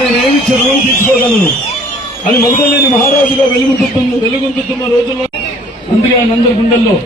నేనేమి చర్యలు తీసుకోగలను అని మగధలేని మహారాజుగా వెలుగొందుతున్న రోజుల్లో అందుకే ఆయన అందరి గుండెల్లో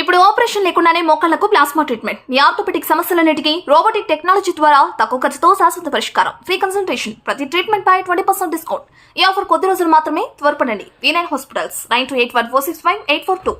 ఇప్పుడు ఆపరేషన్ లేకుండానే మోకాళ్లకు ప్లాస్మా ట్రీట్మెంట్. మీ ఆర్థోపెడిక్ సమస్యలన్నిటికీ రోబోటిక్ టెక్నాలజీ ద్వారా తక్కువ ఖర్చుతో శాశ్వత పరిష్కారం. Free consultation. ప్రతి ట్రీట్మెంట్ పై 20% డిస్కౌంట్. ఈ ఆఫర్ కొద్ది రోజులు మాత్రమే. త్వరపడండి. V9 hospitals 9281465842.